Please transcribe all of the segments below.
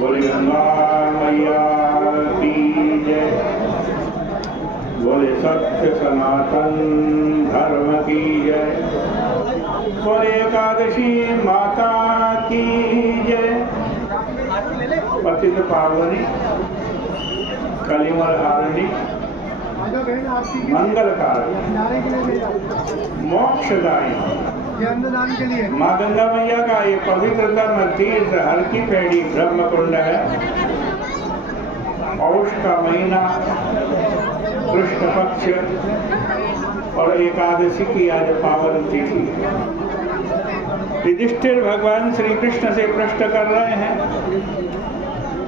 बोले गंगा मैया की जय। बोले सत्य सनातन धर्म की जय। बोले एकादशी माता की जय। पतित पावनी कलिमल हारिणी मंगलकारी मोक्षदायी के लिए माँ गंगा मैया का ये पवित्रतम तीर्थ हर की पैड़ी ब्रह्म कुंड है। पौष का महीना, कृष्ण पक्ष और एकादशी की आज पावन तिथि। युधिष्ठिर भगवान श्री कृष्ण से प्रश्न कर रहे हैं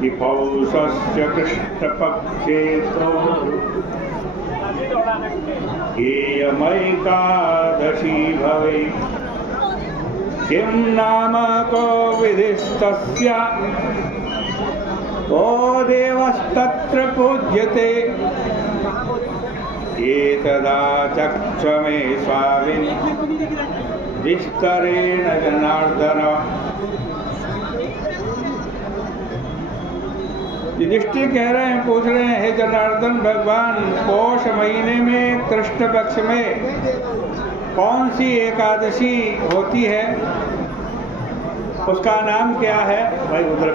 कि पौषस्य कृष्ण पक्षे तो एयमैकादशी भवे किं नाम को विधिस्तस्य को देवस्तत्र पूज्यते एतदा चक्ष मे स्वामिन् विस्तरेण जनार्दन। युधिष्ठिर कह रहे हैं, पूछ रहे हैं, हे जनार्दन भगवान, पौष महीने में कृष्ण पक्ष में कौन सी एकादशी होती है, उसका नाम क्या है? भाई उधर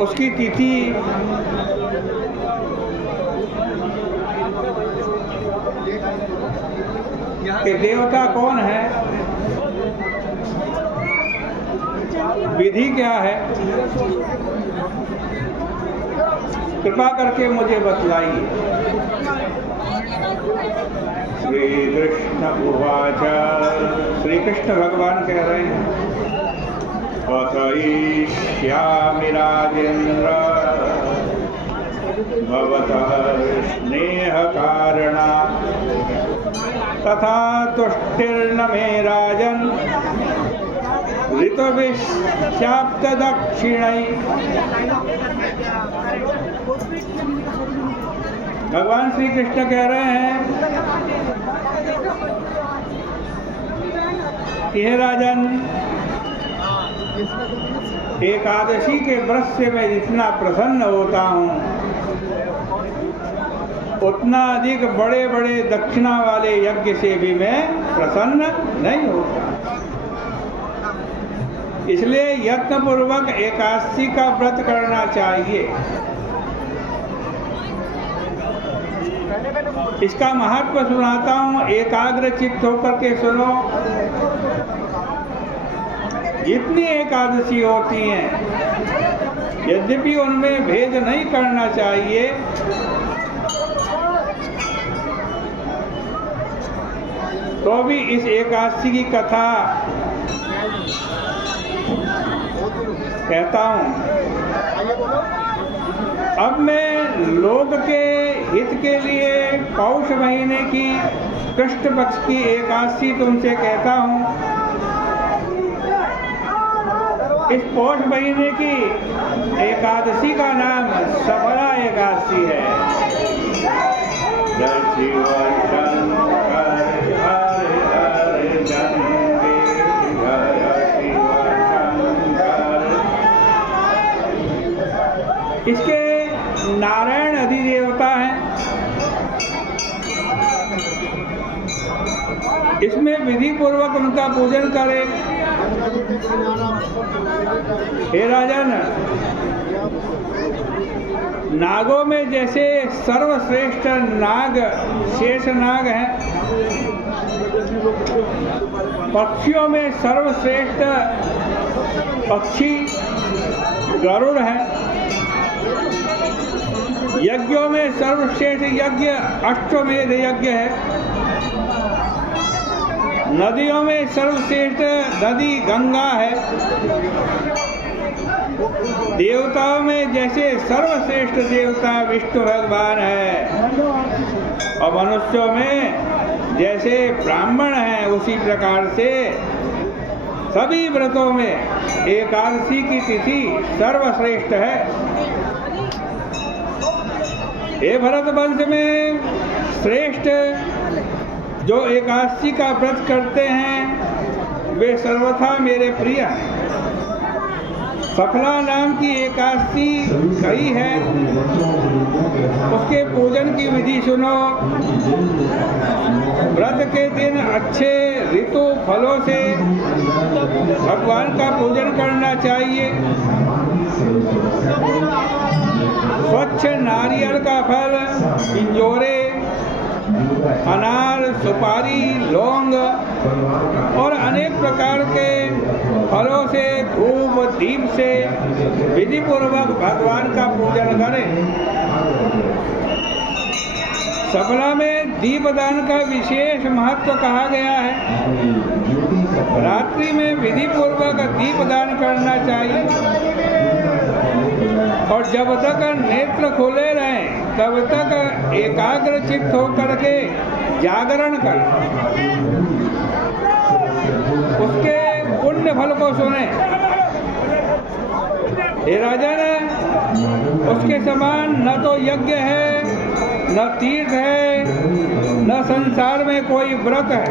उसकी तिथि के देवता कौन है, विधि क्या है, कृपा करके मुझे बतलाइए। श्री कृष्ण उवाच, श्री कृष्ण भगवान कह रहे हैं, कथयिष्यामि राजेन्द्र भवतः स्नेह कारणात् तथा तुष्टिर्न मे राजन् ऋतुभिश्चाप्त दक्षिणै। भगवान श्री कृष्ण कह रहे हैं कि हे राजन, एकादशी के व्रत से मैं जितना प्रसन्न होता हूँ उतना अधिक बड़े बड़े दक्षिणा वाले यज्ञ से भी मैं प्रसन्न नहीं होता। इसलिए यत्न पूर्वक एकादशी का व्रत करना चाहिए। इसका महत्व सुनाता हूँ, एकाग्र चित्त होकर के सुनो। जितनी एकादशी होती हैं, यद्यपि उनमें भेद नहीं करना चाहिए, तो भी इस एकादशी की कथा कहता हूँ। अब मैं लोक के हित के लिए पौष महीने की कृष्ण पक्ष की एकादशी तुमसे कहता हूँ। इस पौष महीने की एकादशी का नाम सफला एकादशी है। जय शिव शंकर हरे हरे गंगे, जय शिव शंकर। इसके नारायण अधिदेवता हैं। इसमें विधि पूर्वक उनका पूजन करें। हे राजन, नागों में जैसे सर्वश्रेष्ठ नाग शेष नाग हैं, पक्षियों में सर्वश्रेष्ठ पक्षी गरुड़ है, यज्ञों में सर्वश्रेष्ठ यज्ञ अश्वमेध यज्ञ है, नदियों में सर्वश्रेष्ठ नदी गंगा है, देवताओं में जैसे सर्वश्रेष्ठ देवता विष्णु भगवान है, और मनुष्यों में जैसे ब्राह्मण हैं, उसी प्रकार से सभी व्रतों में एकादशी की तिथि सर्वश्रेष्ठ है। हे भरत वंश में श्रेष्ठ जो एकादशी का व्रत करते हैं वे सर्वथा मेरे प्रिय हैं। सफला नाम की एकादशी कही है, उसके पूजन की विधि सुनो। व्रत के दिन अच्छे ऋतु फलों से भगवान का पूजन करना चाहिए। स्वच्छ नारियल का फल, इंजोरे, अनार, सुपारी, लौंग और अनेक प्रकार के फलों से, धूप दीप से विधि पूर्वक भगवान का पूजन करें। सफला में दीपदान का विशेष महत्व कहा गया है। रात्रि में विधि पूर्वक दीपदान करना चाहिए और जब तक नेत्र खोले रहें तब तक एकाग्र चित्त होकर के जागरण कर उसके पुण्य फल को सुने। हे राजन, उसके समान न तो यज्ञ है, न तीर्थ है, न संसार में कोई व्रत है।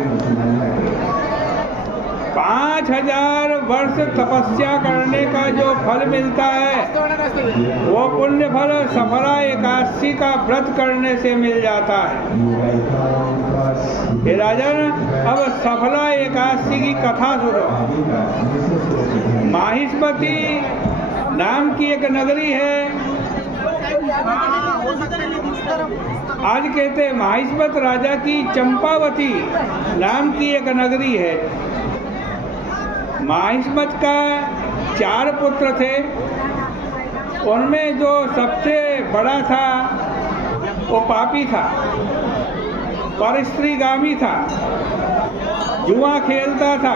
5000 वर्ष तपस्या करने का जो फल मिलता है वो पुण्य फल सफला एकादशी का व्रत करने से मिल जाता है। हे राजन, अब सफला एकादशी की कथा सुनो। माहिष्मती नाम की एक नगरी है। आज कहते माहिष्मत राजा की चंपावती नाम की एक नगरी है। माहिष्मत का 4 पुत्र थे। उनमें जो सबसे बड़ा था वो पापी था, परस्त्रीगामी था, जुआ खेलता था,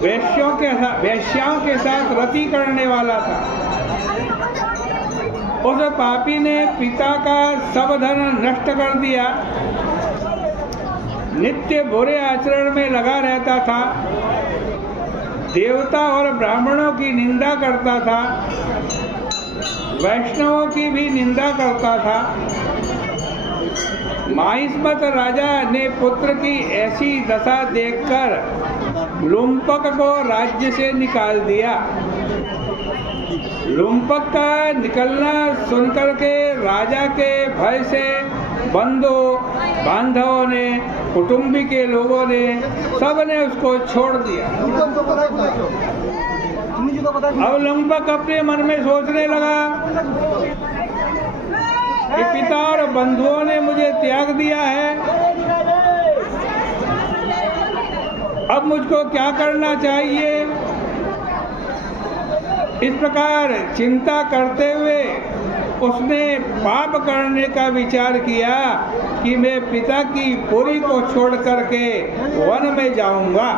वेश्याओं के साथ रति करने वाला था। उस पापी ने पिता का सब धन नष्ट कर दिया। नित्य बुरे आचरण में लगा रहता था। देवता और ब्राह्मणों की निंदा करता था, वैष्णवों की भी निंदा करता था। माहिष्मत राजा ने पुत्र की ऐसी दशा देखकर लुम्पक को राज्य से निकाल दिया। लुम्पक का निकलना सुनकर के राजा के भय से बंधु बांधवों ने, कुटुंबी के लोगों ने, सब ने उसको छोड़ दिया। अब लुम्पक अपने मन में सोचने लगा कि पिता और बंधुओं ने मुझे त्याग दिया है, अब मुझको क्या करना चाहिए। इस प्रकार चिंता करते हुए उसने पाप करने का विचार किया कि मैं पिता की पुरी को छोड़ करके वन में जाऊंगा।